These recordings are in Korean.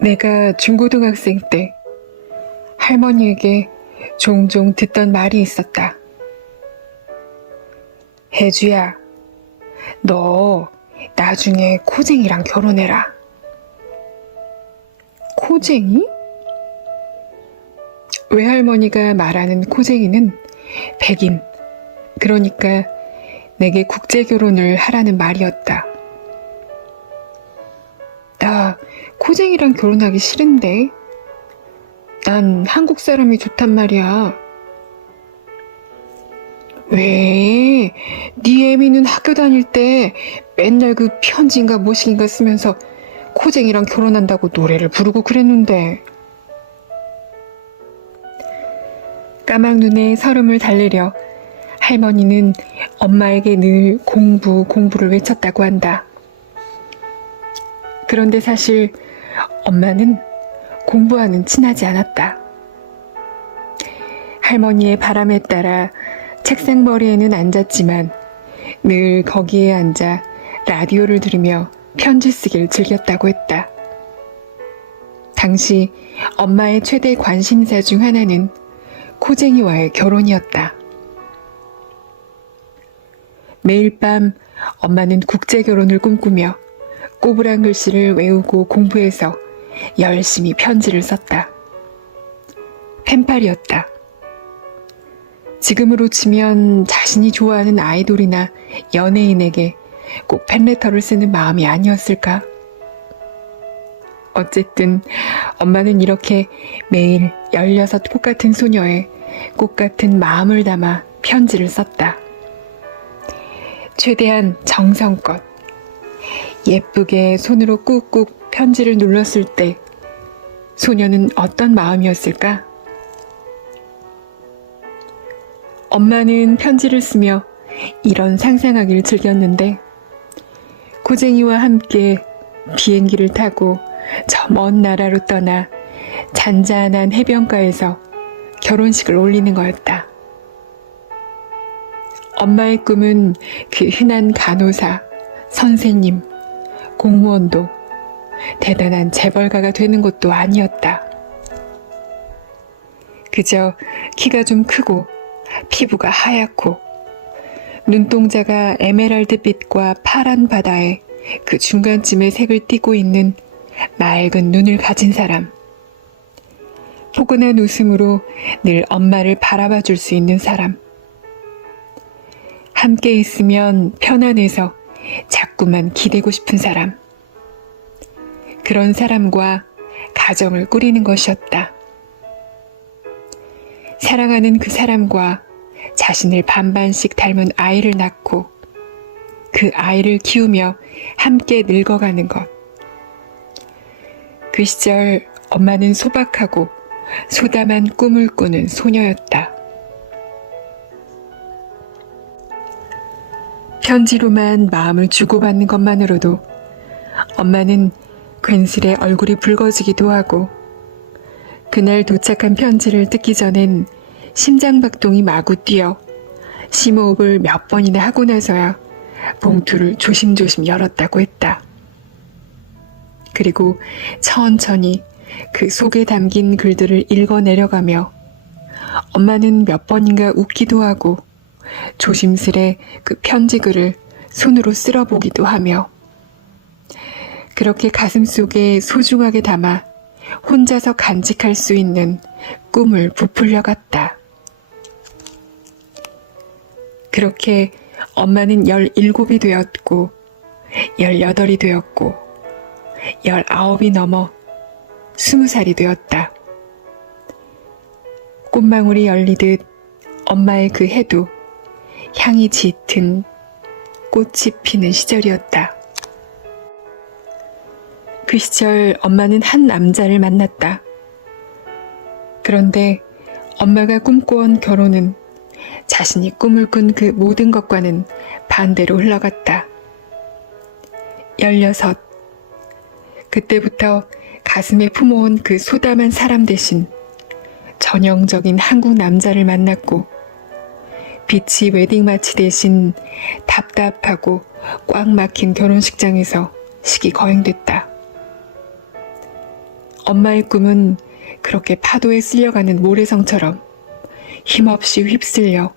내가 중고등학생 때 할머니에게 종종 듣던 말이 있었다. 혜주야, 너 나중에 코쟁이랑 결혼해라. 코쟁이? 외할머니가 말하는 코쟁이는 백인, 그러니까 내게 국제결혼을 하라는 말이었다. 나 코쟁이랑 결혼하기 싫은데. 난 한국 사람이 좋단 말이야. 왜? 네 애미는 학교 다닐 때 맨날 그 편지인가 뭐시인가 쓰면서 코쟁이랑 결혼한다고 노래를 부르고 그랬는데. 까막 눈에 설움을 달래려 할머니는 엄마에게 늘 공부를 외쳤다고 한다. 그런데 사실 엄마는 공부와는 친하지 않았다. 할머니의 바람에 따라 책상머리에는 앉았지만 늘 거기에 앉아 라디오를 들으며 편지 쓰기를 즐겼다고 했다. 당시 엄마의 최대 관심사 중 하나는 코쟁이와의 결혼이었다. 매일 밤 엄마는 국제결혼을 꿈꾸며 꼬부랑 글씨를 외우고 공부해서 열심히 편지를 썼다. 펜팔이었다. 지금으로 치면 자신이 좋아하는 아이돌이나 연예인에게 꼭 팬레터를 쓰는 마음이 아니었을까? 어쨌든 엄마는 이렇게 매일 16 꽃같은 소녀의 꽃같은 마음을 담아 편지를 썼다. 최대한 정성껏 예쁘게 손으로 꾹꾹 편지를 눌렀을 때 소녀는 어떤 마음이었을까? 엄마는 편지를 쓰며 이런 상상하기를 즐겼는데 코쟁이와 함께 비행기를 타고 저 먼 나라로 떠나 잔잔한 해변가에서 결혼식을 올리는 거였다. 엄마의 꿈은 그 흔한 간호사, 선생님, 공무원도 대단한 재벌가가 되는 것도 아니었다. 그저 키가 좀 크고 피부가 하얗고 눈동자가 에메랄드빛과 파란 바다에 그 중간쯤에 색을 띠고 있는 맑은 눈을 가진 사람. 포근한 웃음으로 늘 엄마를 바라봐 줄 수 있는 사람. 함께 있으면 편안해서 자꾸만 기대고 싶은 사람. 그런 사람과 가정을 꾸리는 것이었다. 사랑하는 그 사람과 자신을 반반씩 닮은 아이를 낳고 그 아이를 키우며 함께 늙어가는 것. 그 시절 엄마는 소박하고 소담한 꿈을 꾸는 소녀였다. 편지로만 마음을 주고받는 것만으로도 엄마는 괜스레 얼굴이 붉어지기도 하고 그날 도착한 편지를 뜯기 전엔 심장박동이 마구 뛰어 심호흡을 몇 번이나 하고 나서야 봉투를 조심조심 열었다고 했다. 그리고 천천히 그 속에 담긴 글들을 읽어 내려가며 엄마는 몇 번인가 웃기도 하고 조심스레 그 편지글을 손으로 쓸어보기도 하며 그렇게 가슴속에 소중하게 담아 혼자서 간직할 수 있는 꿈을 부풀려 갔다. 그렇게 엄마는 17이 되었고 18이 되었고 19이 넘어 20살이 되었다. 꽃망울이 열리듯 엄마의 그 해도 향이 짙은 꽃이 피는 시절이었다. 그 시절 엄마는 한 남자를 만났다. 그런데 엄마가 꿈꿔온 결혼은 자신이 꿈을 꾼 그 모든 것과는 반대로 흘러갔다. 16. 그때부터 가슴에 품어온 그 소담한 사람 대신 전형적인 한국 남자를 만났고 빛이 웨딩마치 대신 답답하고 꽉 막힌 결혼식장에서 식이 거행됐다. 엄마의 꿈은 그렇게 파도에 쓸려가는 모래성처럼 힘없이 휩쓸려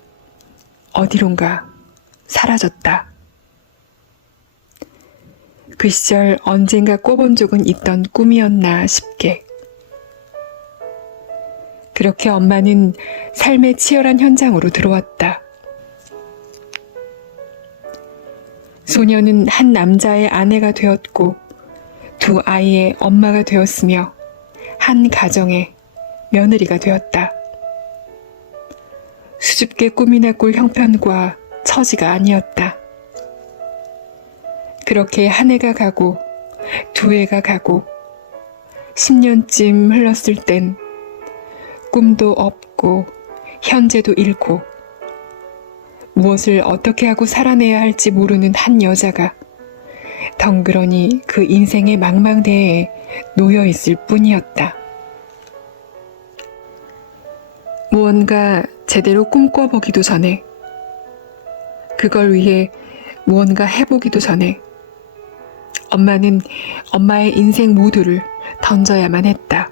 어디론가 사라졌다. 그 시절 언젠가 꿔본 적은 있던 꿈이었나 싶게. 그렇게 엄마는 삶의 치열한 현장으로 들어왔다. 소녀는 한 남자의 아내가 되었고 두 아이의 엄마가 되었으며 한 가정의 며느리가 되었다. 수줍게 꿈이나 꿀 형편과 처지가 아니었다. 그렇게 한 해가 가고 두 해가 가고 10년쯤 흘렀을 땐 꿈도 없고 현재도 잃고 무엇을 어떻게 하고 살아내야 할지 모르는 한 여자가 덩그러니 그 인생의 망망대해에 놓여 있을 뿐이었다. 무언가 제대로 꿈꿔보기도 전에, 그걸 위해 무언가 해보기도 전에 엄마는 엄마의 인생 모두를 던져야만 했다.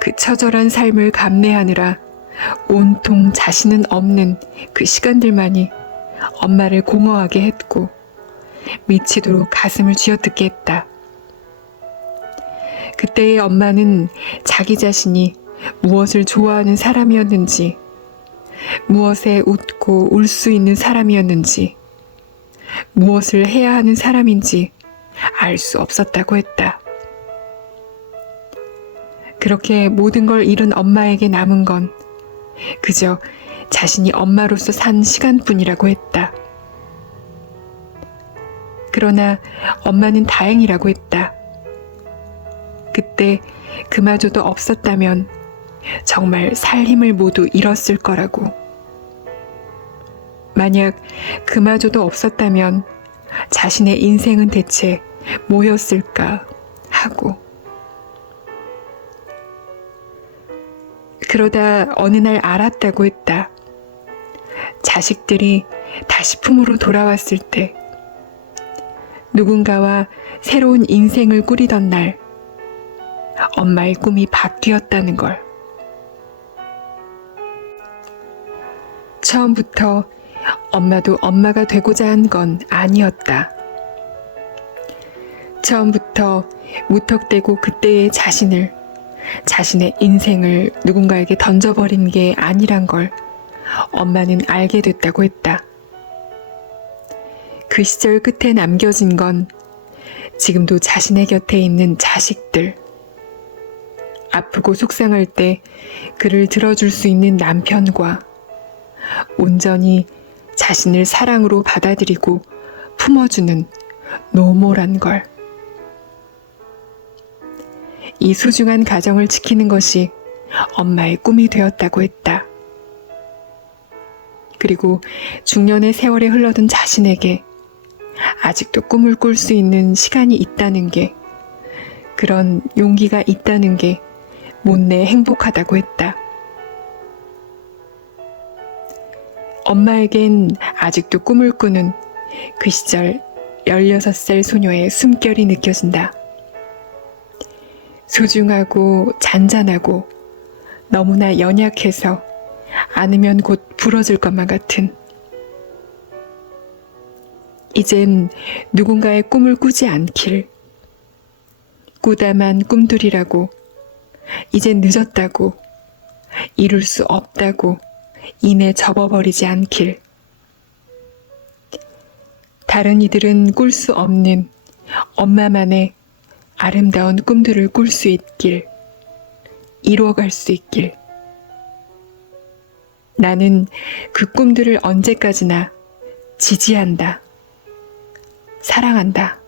그 처절한 삶을 감내하느라 온통 자신은 없는 그 시간들만이 엄마를 공허하게 했고 미치도록 가슴을 쥐어뜯게 했다. 그때의 엄마는 자기 자신이 무엇을 좋아하는 사람이었는지, 무엇에 웃고 울 수 있는 사람이었는지, 무엇을 해야 하는 사람인지 알 수 없었다고 했다. 그렇게 모든 걸 잃은 엄마에게 남은 건 그저 자신이 엄마로서 산 시간뿐이라고 했다. 그러나 엄마는 다행이라고 했다. 그때 그마저도 없었다면 정말 살 힘을 모두 잃었을 거라고. 만약 그마저도 없었다면 자신의 인생은 대체 뭐였을까 하고. 그러다 어느 날 알았다고 했다. 자식들이 다시 품으로 돌아왔을 때, 누군가와 새로운 인생을 꾸리던 날, 엄마의 꿈이 바뀌었다는 걸. 처음부터 엄마도 엄마가 되고자 한 건 아니었다. 처음부터 무턱대고 그때의 자신을, 자신의 인생을 누군가에게 던져버린 게 아니란 걸 엄마는 알게 됐다고 했다. 그 시절 끝에 남겨진 건 지금도 자신의 곁에 있는 자식들, 아프고 속상할 때 그를 들어줄 수 있는 남편과 온전히 자신을 사랑으로 받아들이고 품어주는 노모란 걸. 이 소중한 가정을 지키는 것이 엄마의 꿈이 되었다고 했다. 그리고 중년의 세월에 흘러든 자신에게 아직도 꿈을 꿀 수 있는 시간이 있다는 게, 그런 용기가 있다는 게 못내 행복하다고 했다. 엄마에겐 아직도 꿈을 꾸는 그 시절 16살 소녀의 숨결이 느껴진다. 소중하고 잔잔하고 너무나 연약해서 안으면 곧 부러질 것만 같은. 이젠 누군가의 꿈을 꾸지 않길, 꾸다만 꿈들이라고, 이젠 늦었다고, 이룰 수 없다고 이내 접어버리지 않길. 다른 이들은 꿀 수 없는 엄마만의 아름다운 꿈들을 꿀 수 있길, 이루어갈 수 있길. 나는 그 꿈들을 언제까지나 지지한다. 사랑한다.